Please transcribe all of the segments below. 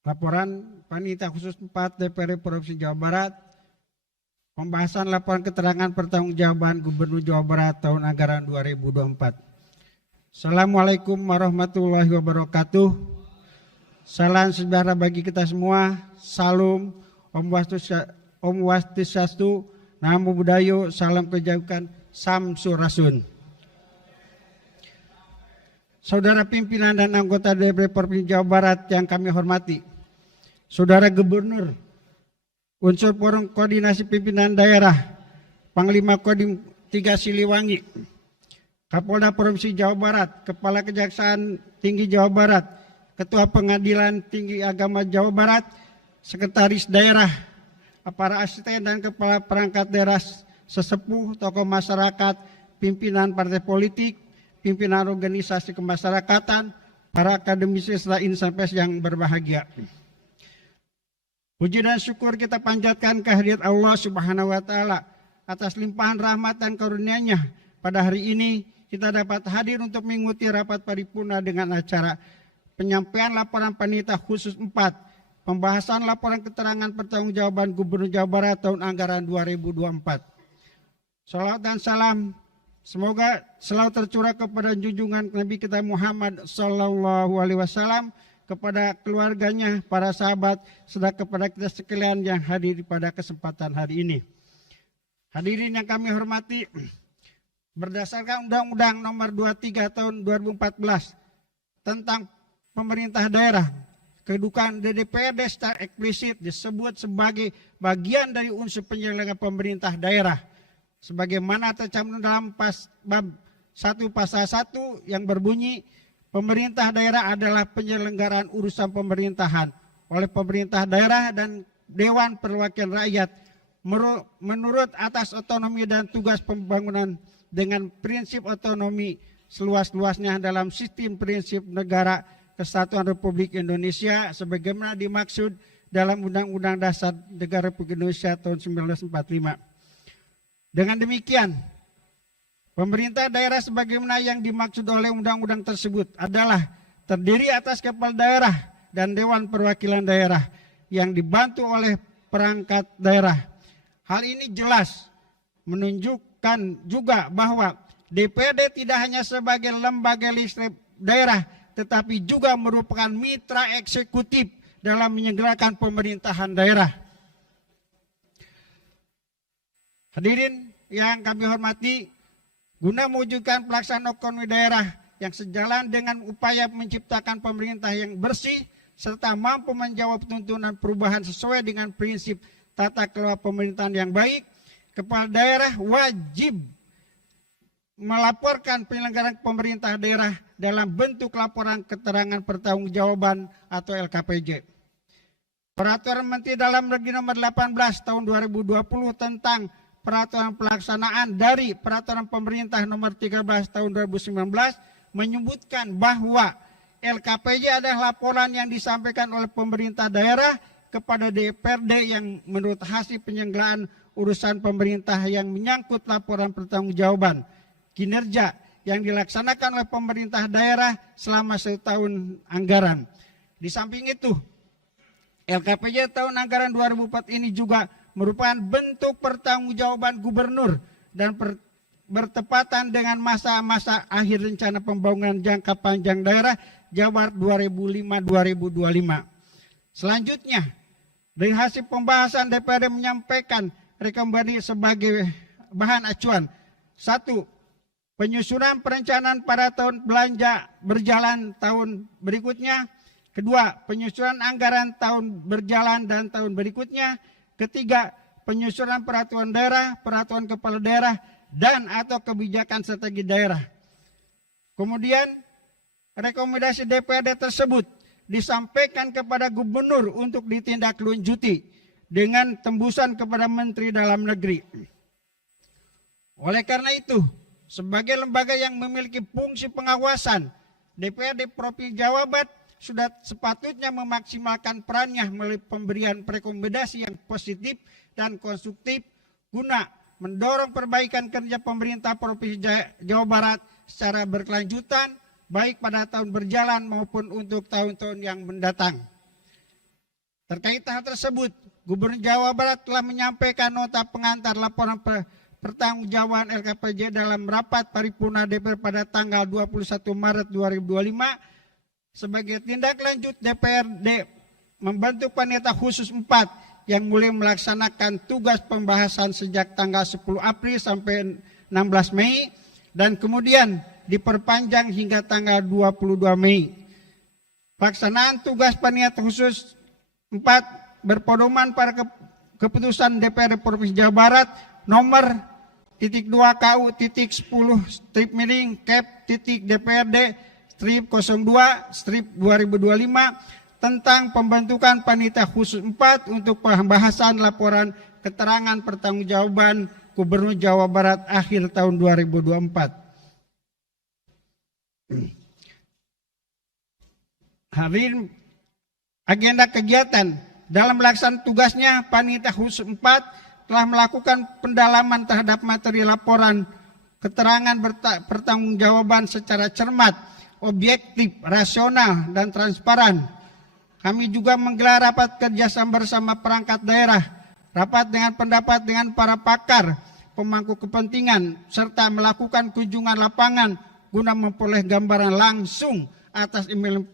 Laporan Panitia Khusus 4 DPRD Provinsi Jawa Barat, pembahasan laporan keterangan pertanggungjawaban Gubernur Jawa Barat tahun anggaran 2024. Assalamualaikum warahmatullahi wabarakatuh. Salam sejahtera bagi kita semua. Salam Om Swastiastu, Namo Buddhaya, salam kebajikan, Samsurasun. Saudara pimpinan dan anggota DPRD Provinsi Jawa Barat yang kami hormati, Saudara Gubernur, unsur Forum Koordinasi Pimpinan Daerah, Panglima Kodim 3 Siliwangi, Kapolda Provinsi Jawa Barat, Kepala Kejaksaan Tinggi Jawa Barat, Ketua Pengadilan Tinggi Agama Jawa Barat, Sekretaris Daerah, para asisten dan kepala perangkat daerah sesepuh, tokoh masyarakat, pimpinan partai politik, pimpinan organisasi kemasyarakatan, para akademisi serta insan pers yang berbahagia. Puji dan syukur kita panjatkan kehadirat Allah Subhanahu wa Ta'ala atas limpahan rahmat dan karunia-Nya. Pada hari ini kita dapat hadir untuk mengikuti rapat paripurna dengan acara penyampaian laporan Panitia Khusus 4, pembahasan laporan keterangan pertanggungjawaban Gubernur Jawa Barat tahun anggaran 2024. Salawat dan salam semoga selalu tercurah kepada junjungan Nabi kita Muhammad Sallallahu Alaihi Wasallam, kepada keluarganya, para sahabat, serta kepada kita sekalian yang hadir pada kesempatan hari ini. Hadirin yang kami hormati, berdasarkan Undang-Undang Nomor 23 Tahun 2014 tentang pemerintah daerah, kedudukan DPRD secara eksplisit disebut sebagai bagian dari unsur penyelenggara pemerintah daerah, sebagaimana tercantum dalam bab 1 pasal 1 yang berbunyi, pemerintah daerah adalah penyelenggaraan urusan pemerintahan oleh pemerintah daerah dan Dewan Perwakilan Rakyat menurut atas otonomi dan tugas pembangunan dengan prinsip otonomi seluas-luasnya dalam sistem prinsip negara Kesatuan Republik Indonesia sebagaimana dimaksud dalam Undang-Undang Dasar Negara Republik Indonesia tahun 1945. Dengan demikian, pemerintah daerah sebagaimana yang dimaksud oleh undang-undang tersebut adalah terdiri atas kepala daerah dan Dewan Perwakilan Daerah yang dibantu oleh perangkat daerah. Hal ini jelas menunjukkan juga bahwa DPRD tidak hanya sebagai lembaga legislatif daerah, tetapi juga merupakan mitra eksekutif dalam menyelenggarakan pemerintahan daerah. Hadirin yang kami hormati, guna mewujudkan pelaksanaan otonomi daerah yang sejalan dengan upaya menciptakan pemerintah yang bersih serta mampu menjawab tuntunan perubahan sesuai dengan prinsip tata kelola pemerintahan yang baik, kepala daerah wajib melaporkan penyelenggaraan pemerintah daerah dalam bentuk laporan keterangan pertanggungjawaban atau LKPJ. Peraturan Menteri Dalam Negeri Nomor 18 Tahun 2020 tentang peraturan pelaksanaan dari Peraturan Pemerintah Nomor 13 Tahun 2019 menyebutkan bahwa LKPJ adalah laporan yang disampaikan oleh pemerintah daerah kepada DPRD yang menurut hasil penyelenggaraan urusan pemerintah yang menyangkut laporan pertanggungjawaban kinerja yang dilaksanakan oleh pemerintah daerah selama 1 tahun anggaran. Di samping itu, LKPJ tahun anggaran 2004 ini juga merupakan bentuk pertanggungjawaban gubernur dan bertepatan dengan masa-masa akhir rencana pembangunan jangka panjang daerah Jawa Barat 2005-2025. Selanjutnya, dari hasil pembahasan DPRD menyampaikan rekomendasi sebagai bahan acuan. 1. Penyusunan perencanaan pada tahun belanja berjalan tahun berikutnya. 2. Penyusunan anggaran tahun berjalan dan tahun berikutnya. 3. Penyusunan peraturan daerah, peraturan kepala daerah, dan atau kebijakan strategi daerah. Kemudian rekomendasi DPRD tersebut disampaikan kepada gubernur untuk ditindaklanjuti dengan tembusan kepada Menteri Dalam Negeri. Oleh karena itu, sebagai lembaga yang memiliki fungsi pengawasan, DPRD Provinsi Jawa Barat sudah sepatutnya memaksimalkan perannya melalui pemberian rekomendasi yang positif dan konstruktif guna mendorong perbaikan kerja pemerintah Provinsi Jawa Barat secara berkelanjutan baik pada tahun berjalan maupun untuk tahun-tahun yang mendatang. Terkait hal tersebut, Gubernur Jawa Barat telah menyampaikan nota pengantar laporan pertanggungjawaban LKPJ dalam rapat paripurna DPR pada tanggal 21 Maret 2025 sebagai tindak lanjut DPRD membentuk panitia khusus 4 yang mulai melaksanakan tugas pembahasan sejak tanggal 10 April sampai 16 Mei dan kemudian diperpanjang hingga tanggal 22 Mei. Pelaksanaan tugas panitia khusus 4 berpedoman pada keputusan DPRD Provinsi Jawa Barat nomor .2 KU .10 strip miring cap DPRD strip 02 strip 2025 tentang pembentukan panitia khusus 4 untuk pembahasan laporan keterangan pertanggungjawaban Gubernur Jawa Barat akhir tahun 2024. Hadirin, agenda kegiatan dalam melaksanakan tugasnya, panitia khusus 4 telah melakukan pendalaman terhadap materi laporan keterangan pertanggungjawaban secara cermat, objektif, rasional, dan transparan. Kami juga menggelar rapat kerjasama bersama perangkat daerah, rapat dengan pendapat dengan para pakar, pemangku kepentingan, serta melakukan kunjungan lapangan guna memperoleh gambaran langsung atas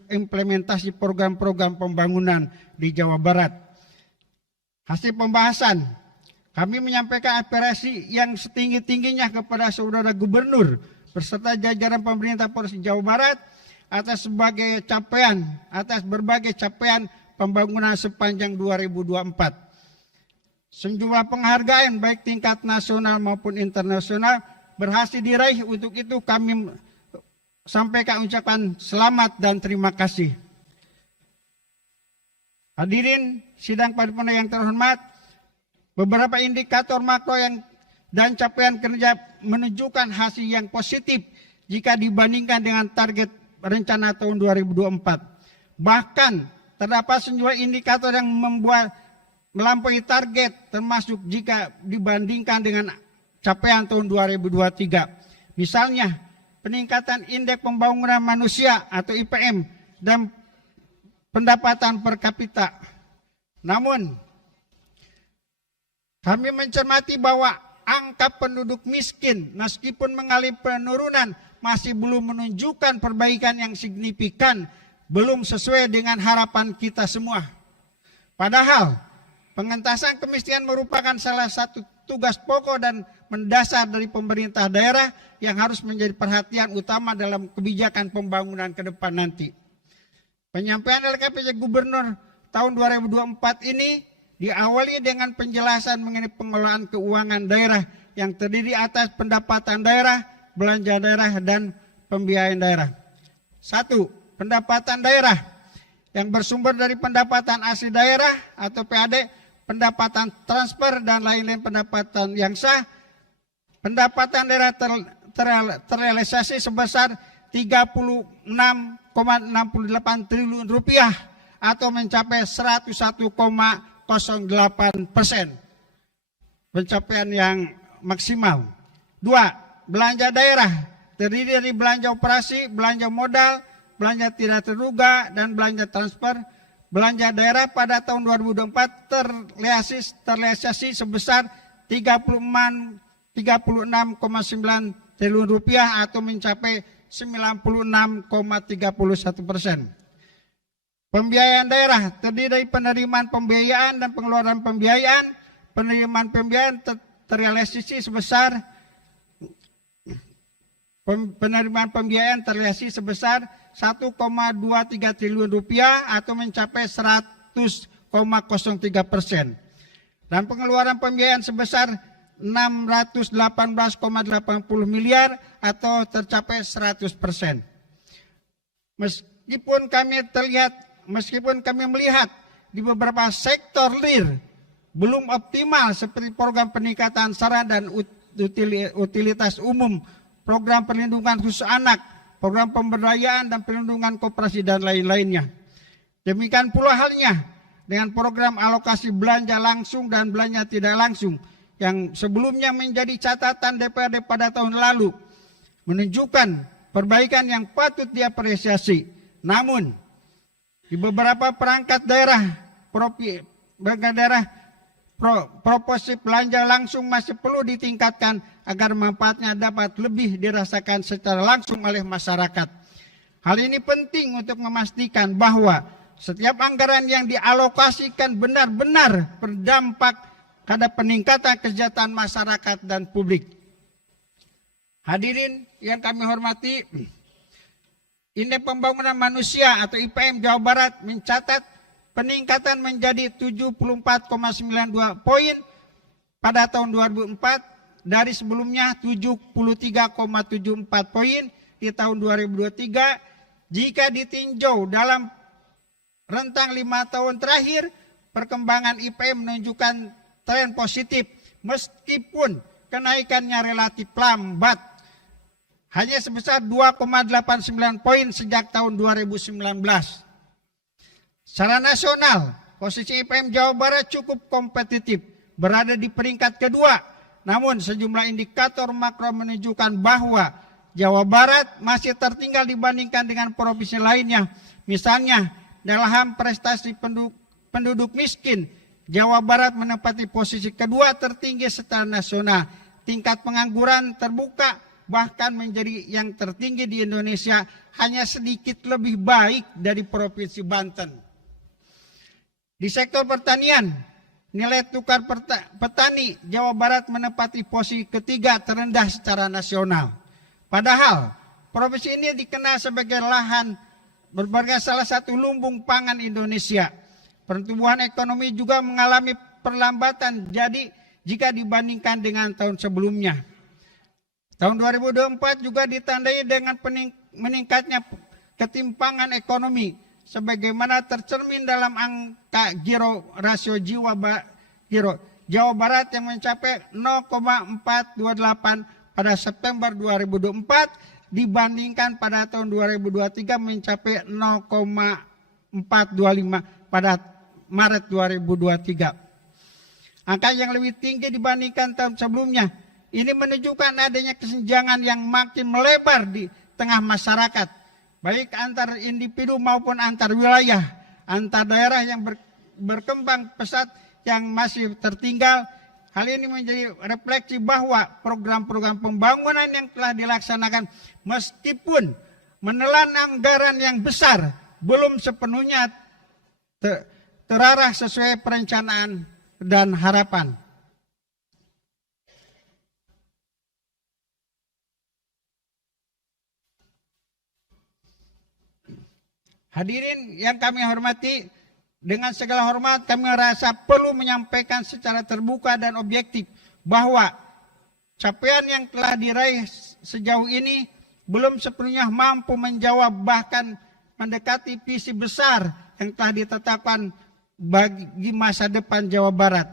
implementasi program-program pembangunan di Jawa Barat. Hasil pembahasan, kami menyampaikan apresiasi yang setinggi-tingginya kepada saudara gubernur beserta jajaran pemerintah Provinsi Jawa Barat atas berbagai capaian pembangunan sepanjang 2024. Sejumlah penghargaan baik tingkat nasional maupun internasional berhasil diraih. Untuk itu kami sampaikan ucapan selamat dan terima kasih. Hadirin sidang paripurna yang terhormat, beberapa indikator makro dan capaian kerja menunjukkan hasil yang positif jika dibandingkan dengan target rencana tahun 2024. Bahkan terdapat sejumlah indikator yang melampaui target, termasuk jika dibandingkan dengan capaian tahun 2023. Misalnya, peningkatan indeks pembangunan manusia atau IPM dan pendapatan per kapita. Namun, kami mencermati bahwa angka penduduk miskin meskipun mengalami penurunan masih belum menunjukkan perbaikan yang signifikan, belum sesuai dengan harapan kita semua. Padahal, pengentasan kemiskinan merupakan salah satu tugas pokok dan mendasar dari pemerintah daerah yang harus menjadi perhatian utama dalam kebijakan pembangunan ke depan nanti. Penyampaian LKPJ Gubernur tahun 2024 ini diawali dengan penjelasan mengenai pengelolaan keuangan daerah yang terdiri atas pendapatan daerah, belanja daerah, dan pembiayaan daerah. 1. Pendapatan daerah yang bersumber dari pendapatan asli daerah atau PAD, pendapatan transfer, dan lain-lain pendapatan yang sah. Pendapatan daerah terrealisasi sebesar 36,68 triliun rupiah atau mencapai 101,08%. Pencapaian yang maksimal. 2. Belanja daerah terdiri dari belanja operasi, belanja modal, belanja tidak terduga, dan belanja transfer. Belanja daerah pada tahun 2024 terrealisasi sebesar 36,9 triliun rupiah atau mencapai 96,31%. Pembiayaan daerah terdiri dari penerimaan pembiayaan dan pengeluaran pembiayaan. Penerimaan pembiayaan terrealisasi sebesar 1,23 triliun rupiah atau mencapai 100,03%. Dan pengeluaran pembiayaan sebesar 618,80 miliar atau tercapai 100%. Meskipun kami melihat di beberapa sektor real belum optimal seperti program peningkatan sarana dan utilitas umum, program perlindungan khusus anak, program pemberdayaan dan perlindungan koperasi dan lain-lainnya. Demikian pula halnya dengan program alokasi belanja langsung dan belanja tidak langsung yang sebelumnya menjadi catatan DPRD pada tahun lalu, menunjukkan perbaikan yang patut diapresiasi. Namun, di beberapa perangkat daerah, daerah proporsi belanja langsung masih perlu ditingkatkan agar manfaatnya dapat lebih dirasakan secara langsung oleh masyarakat. Hal ini penting untuk memastikan bahwa setiap anggaran yang dialokasikan benar-benar berdampak pada peningkatan kesejahteraan masyarakat dan publik. Hadirin yang kami hormati, Indeks Pembangunan Manusia atau IPM Jawa Barat mencatat peningkatan menjadi 74,92 poin pada tahun 2004 dari sebelumnya 73,74 poin di tahun 2023. Jika ditinjau dalam rentang 5 tahun terakhir, perkembangan IPM menunjukkan tren positif meskipun kenaikannya relatif lambat, hanya sebesar 2,89 poin sejak tahun 2019. Secara nasional, posisi IPM Jawa Barat cukup kompetitif, berada di peringkat kedua. Namun sejumlah indikator makro menunjukkan bahwa Jawa Barat masih tertinggal dibandingkan dengan provinsi lainnya. Misalnya, dalam prestasi penduduk miskin, Jawa Barat menempati posisi kedua tertinggi secara nasional. Tingkat pengangguran terbuka bahkan menjadi yang tertinggi di Indonesia, hanya sedikit lebih baik dari Provinsi Banten. Di sektor pertanian, nilai tukar petani Jawa Barat menempati posisi ketiga terendah secara nasional. Padahal provinsi ini dikenal sebagai lahan berbagai salah satu lumbung pangan Indonesia. Pertumbuhan ekonomi juga mengalami perlambatan jadi jika dibandingkan dengan tahun sebelumnya. Tahun 2024 juga ditandai dengan meningkatnya ketimpangan ekonomi sebagaimana tercermin dalam angka giro rasio Jawa Barat yang mencapai 0,428 pada September 2024 dibandingkan pada tahun 2023 mencapai 0,425 pada Maret 2023. Angka yang lebih tinggi dibandingkan tahun sebelumnya. Ini menunjukkan adanya kesenjangan yang makin melebar di tengah masyarakat, baik antar individu maupun antar wilayah, antar daerah yang berkembang pesat yang masih tertinggal. Hal ini menjadi refleksi bahwa program-program pembangunan yang telah dilaksanakan meskipun menelan anggaran yang besar belum sepenuhnya terarah sesuai perencanaan dan harapan. Hadirin yang kami hormati, dengan segala hormat kami merasa perlu menyampaikan secara terbuka dan objektif bahwa capaian yang telah diraih sejauh ini belum sepenuhnya mampu menjawab bahkan mendekati visi besar yang telah ditetapkan bagi masa depan Jawa Barat.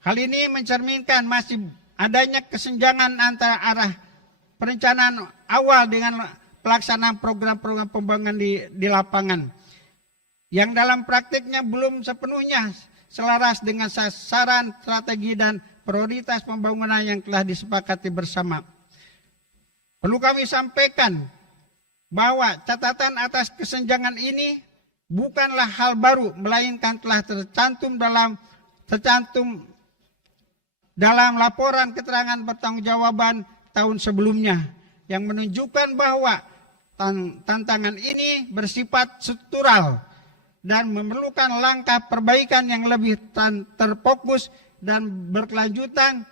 Hal ini mencerminkan masih adanya kesenjangan antara arah perencanaan awal dengan pelaksanaan program-program pembangunan di lapangan, yang dalam praktiknya belum sepenuhnya selaras dengan sasaran, strategi, dan prioritas pembangunan yang telah disepakati bersama. Perlu kami sampaikan bahwa catatan atas kesenjangan ini bukanlah hal baru, melainkan telah tercantum dalam laporan keterangan pertanggungjawaban tahun sebelumnya, yang menunjukkan bahwa tantangan ini bersifat struktural dan memerlukan langkah perbaikan yang lebih terfokus dan berkelanjutan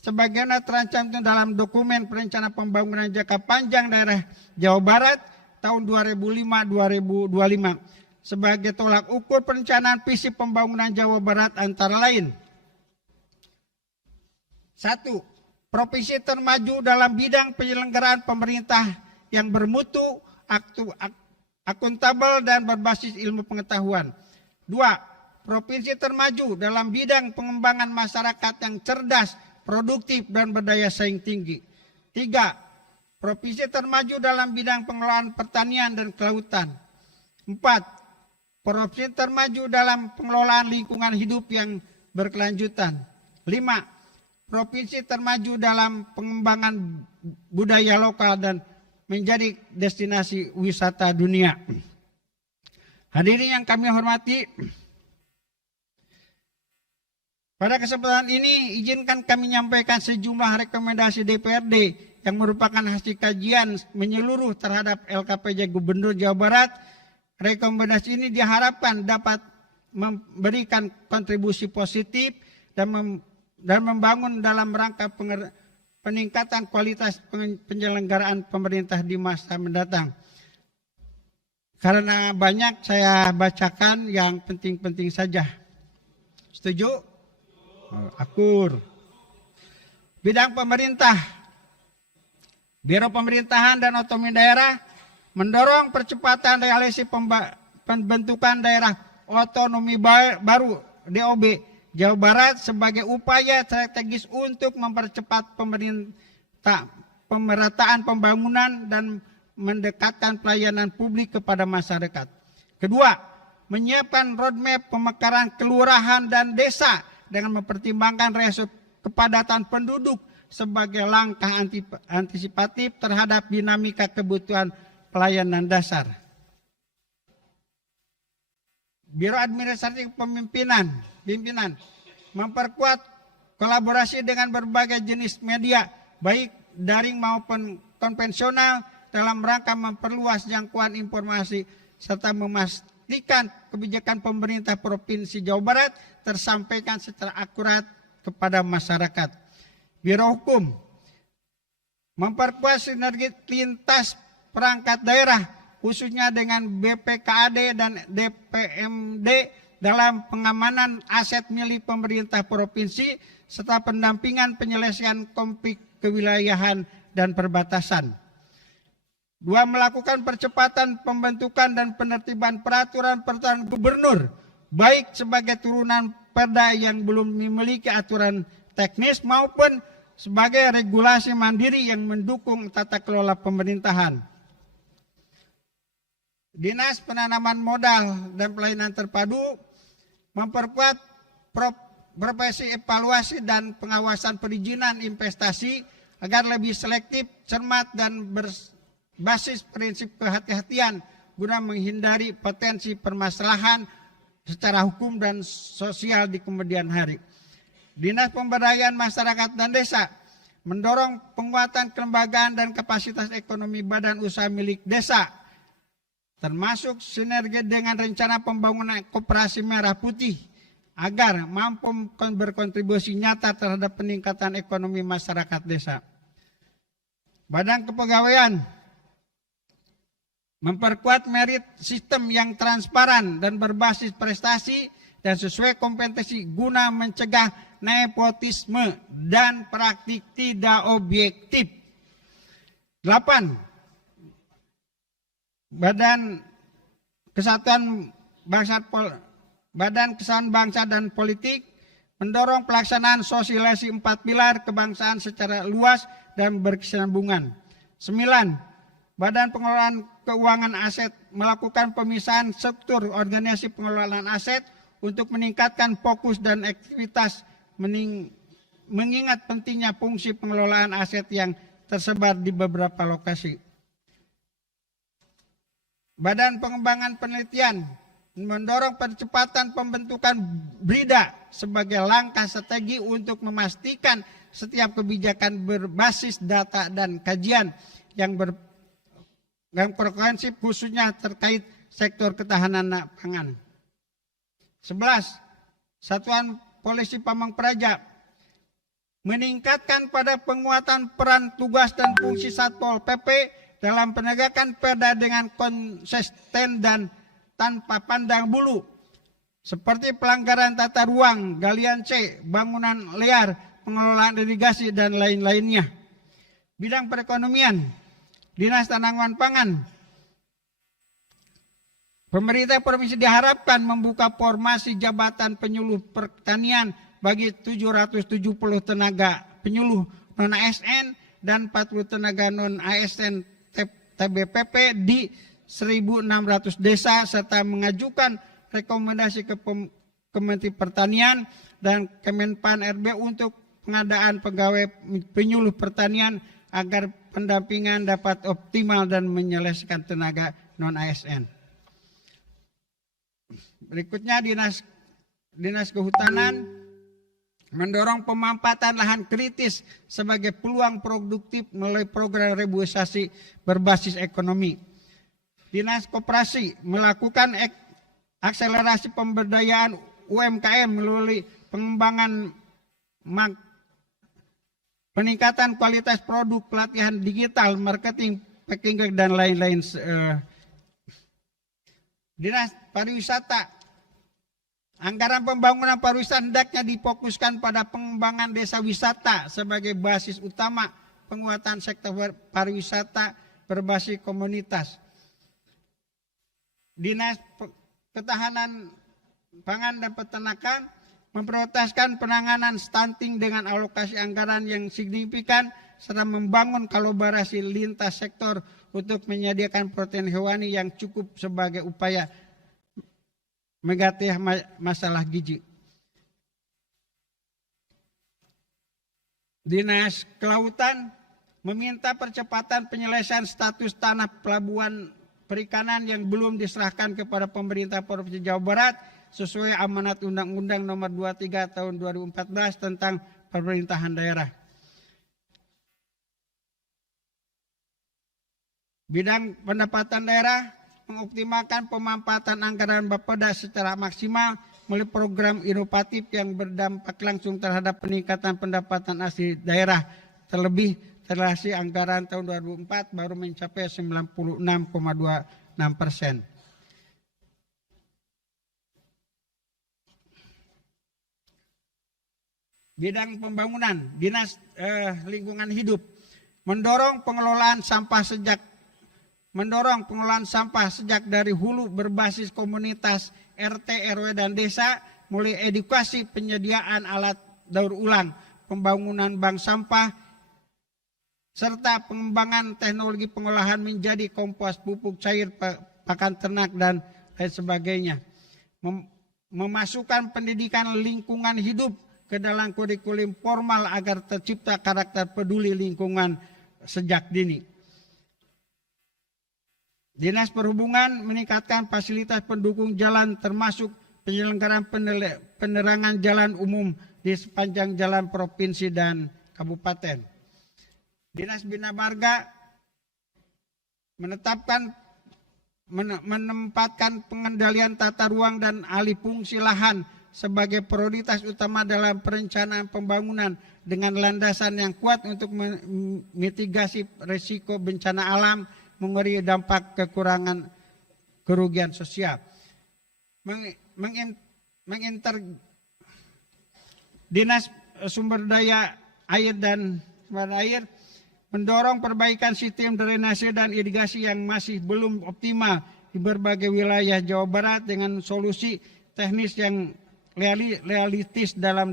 sebagaimana tercantum dalam dokumen perencanaan pembangunan jangka panjang daerah Jawa Barat tahun 2005-2025 sebagai tolak ukur perencanaan visi pembangunan Jawa Barat antara lain. 1. Provinsi termaju dalam bidang penyelenggaraan pemerintah yang bermutu, akuntabel, dan berbasis ilmu pengetahuan. 2. Provinsi termaju dalam bidang pengembangan masyarakat yang cerdas, produktif, dan berdaya saing tinggi. 3. Provinsi termaju dalam bidang pengelolaan pertanian dan kelautan. 4. Provinsi termaju dalam pengelolaan lingkungan hidup yang berkelanjutan. 5. Provinsi termaju dalam pengembangan budaya lokal dan menjadi destinasi wisata dunia. Hadirin yang kami hormati, Pada kesempatan ini, izinkan kami menyampaikan sejumlah rekomendasi DPRD yang merupakan hasil kajian menyeluruh terhadap LKPJ Gubernur Jawa Barat. Rekomendasi ini diharapkan dapat memberikan kontribusi positif dan membangun dalam rangka peningkatan kualitas penyelenggaraan pemerintah di masa mendatang. Karena banyak saya bacakan yang penting-penting saja. Setuju? Akur. Bidang pemerintah. Biro Pemerintahan dan Otonomi Daerah mendorong percepatan realisasi pembentukan daerah otonomi baru DOB Jawa Barat sebagai upaya strategis untuk mempercepat pemerataan pembangunan dan mendekatkan pelayanan publik kepada masyarakat. Kedua, menyiapkan roadmap pemekaran kelurahan dan desa dengan mempertimbangkan resiko kepadatan penduduk sebagai langkah antisipatif terhadap dinamika kebutuhan pelayanan dasar. Biro Administrasi Pimpinan memperkuat kolaborasi dengan berbagai jenis media, baik daring maupun konvensional, dalam rangka memperluas jangkauan informasi serta memastikan kebijakan pemerintah Provinsi Jawa Barat tersampaikan secara akurat kepada masyarakat. Biro Hukum memperkuat sinergi lintas perangkat daerah, khususnya dengan BPKAD dan DPMD dalam pengamanan aset milik pemerintah provinsi serta pendampingan penyelesaian konflik kewilayahan dan perbatasan. Dua, melakukan percepatan pembentukan dan penertiban peraturan gubernur, baik sebagai turunan perda yang belum memiliki aturan teknis maupun sebagai regulasi mandiri yang mendukung tata kelola pemerintahan. Dinas Penanaman Modal dan Pelayanan Terpadu memperkuat profesi evaluasi dan pengawasan perizinan investasi agar lebih selektif, cermat, dan berbasis prinsip kehati-hatian guna menghindari potensi permasalahan secara hukum dan sosial di kemudian hari. Dinas Pemberdayaan Masyarakat dan Desa mendorong penguatan kelembagaan dan kapasitas ekonomi badan usaha milik desa, termasuk sinergi dengan rencana pembangunan koperasi merah putih agar mampu berkontribusi nyata terhadap peningkatan ekonomi masyarakat desa. Badan Kepegawaian memperkuat merit sistem yang transparan dan berbasis prestasi dan sesuai kompetensi guna mencegah nepotisme dan praktik tidak objektif. 8. Badan Kesatuan Bangsa dan Politik mendorong pelaksanaan sosialisasi 4 pilar kebangsaan secara luas dan berkesinambungan. 9. Badan Pengelolaan Keuangan Aset melakukan pemisahan struktur organisasi pengelolaan aset untuk meningkatkan fokus dan aktivitas mengingat pentingnya fungsi pengelolaan aset yang tersebar di beberapa lokasi. Badan Pengembangan Penelitian mendorong percepatan pembentukan BRIDA sebagai langkah strategi untuk memastikan setiap kebijakan berbasis data dan kajian yang komprehensif khususnya terkait sektor ketahanan pangan. 11. Satuan Polisi Pamong Praja meningkatkan pada penguatan peran tugas dan fungsi Satpol PP dalam penegakan perda dengan konsisten dan tanpa pandang bulu, seperti pelanggaran tata ruang, galian C, bangunan liar, pengelolaan irigasi, dan lain-lainnya. Bidang perekonomian, Dinas Tanaman Pangan, pemerintah provinsi diharapkan membuka formasi jabatan penyuluh pertanian bagi 770 tenaga penyuluh non-ASN dan 40 tenaga non-ASN TBPP di 1.600 desa serta mengajukan rekomendasi ke Kementerian Pertanian dan Kemenpan RB untuk pengadaan pegawai penyuluh pertanian agar pendampingan dapat optimal dan menyelesaikan tenaga non-ASN. Berikutnya Dinas Kehutanan mendorong pemanfaatan lahan kritis sebagai peluang produktif melalui program reboisasi berbasis ekonomi. Dinas Koperasi melakukan akselerasi pemberdayaan UMKM melalui pengembangan peningkatan kualitas produk, pelatihan digital, marketing, packing, dan lain-lain. Dinas Pariwisata, anggaran pembangunan pariwisata hendaknya difokuskan pada pengembangan desa wisata sebagai basis utama penguatan sektor pariwisata berbasis komunitas. Dinas Ketahanan Pangan dan Peternakan memprioritaskan penanganan stunting dengan alokasi anggaran yang signifikan serta membangun kolaborasi lintas sektor untuk menyediakan protein hewani yang cukup sebagai upaya mengatasi masalah gizi. Dinas Kelautan meminta percepatan penyelesaian status tanah pelabuhan perikanan yang belum diserahkan kepada pemerintah Provinsi Jawa Barat sesuai amanat Undang-Undang Nomor 23 Tahun 2014 tentang pemerintahan daerah. Bidang pendapatan daerah mengoptimalkan pemanfaatan anggaran Bapeda secara maksimal melalui program inovatif yang berdampak langsung terhadap peningkatan pendapatan asli daerah. Terlebih terlasi anggaran tahun 2004 baru mencapai 96,26%. Bidang pembangunan, Dinas Lingkungan Hidup mendorong pengelolaan sampah sejak dari hulu berbasis komunitas RT, RW, dan desa, mulai edukasi penyediaan alat daur ulang, pembangunan bank sampah, serta pengembangan teknologi pengolahan menjadi kompos, pupuk cair, pakan ternak, dan lain sebagainya. Memasukkan pendidikan lingkungan hidup ke dalam kurikulum formal agar tercipta karakter peduli lingkungan sejak dini. Dinas Perhubungan meningkatkan fasilitas pendukung jalan termasuk penyelenggaraan penerangan jalan umum di sepanjang jalan provinsi dan kabupaten. Dinas Bina Marga menempatkan pengendalian tata ruang dan alih fungsi lahan sebagai prioritas utama dalam perencanaan pembangunan dengan landasan yang kuat untuk memitigasi risiko bencana alam, mengurangi dampak kerugian sosial. Dinas Sumber Daya Air dan Sumber Air mendorong perbaikan sistem drainase dan irigasi yang masih belum optimal di berbagai wilayah Jawa Barat dengan solusi teknis yang realistis dan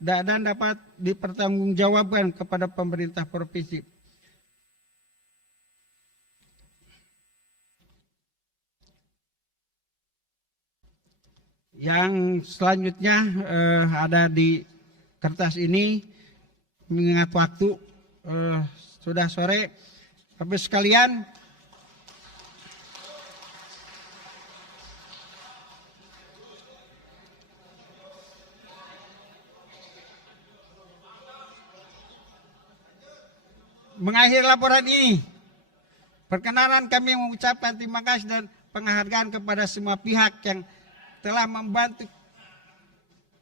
dapat dipertanggungjawabkan kepada pemerintah provinsi. Yang selanjutnya ada di kertas ini, mengingat waktu sudah sore, Bapak sekalian, mengakhiri laporan ini, perkenalan kami mengucapkan terima kasih dan penghargaan kepada semua pihak yang telah membantu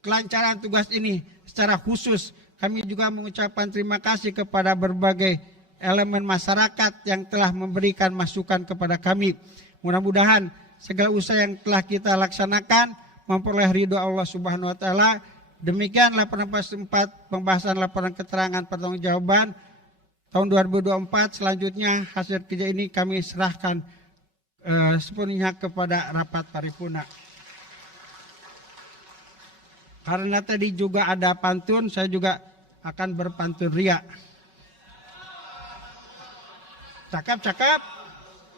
kelancaran tugas ini. Secara khusus kami juga mengucapkan terima kasih kepada berbagai elemen masyarakat yang telah memberikan masukan kepada kami. Mudah-mudahan segala usaha yang telah kita laksanakan memperoleh ridho Allah Subhanahu wa taala. Demikian laporan pembahasan laporan keterangan pertanggungjawaban tahun 2024. Selanjutnya hasil kerja ini kami serahkan sepenuhnya kepada rapat paripurna. Karena tadi juga ada pantun, saya juga akan berpantun ria. Cakep, cakep,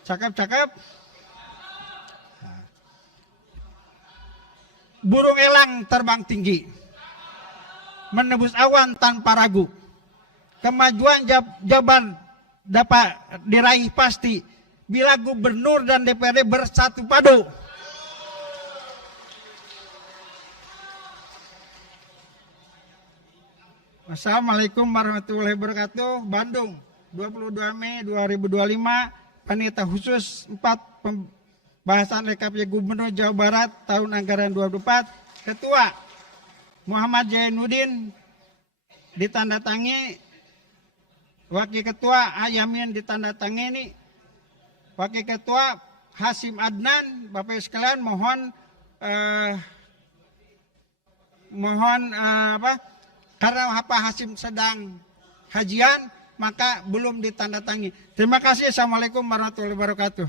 cakep, cakep. Burung elang terbang tinggi, menembus awan tanpa ragu. Kemajuan Jabar dapat diraih pasti bila gubernur dan DPRD bersatu padu. Assalamualaikum warahmatullahi wabarakatuh. Bandung, 22 Mei 2025, Panitia Khusus 4 pembahasan LKPJ Gubernur Jawa Barat tahun anggaran 2024. Ketua Muhammad Jainuddin ditandatangani, Wakil Ketua Ayamin ditandatangani, Wakil Ketua Hasim Adnan. Bapak Ibu sekalian mohon karena Pak Hasim sedang hajian maka belum ditandatangani. Terima kasih. Assalamualaikum warahmatullahi wabarakatuh.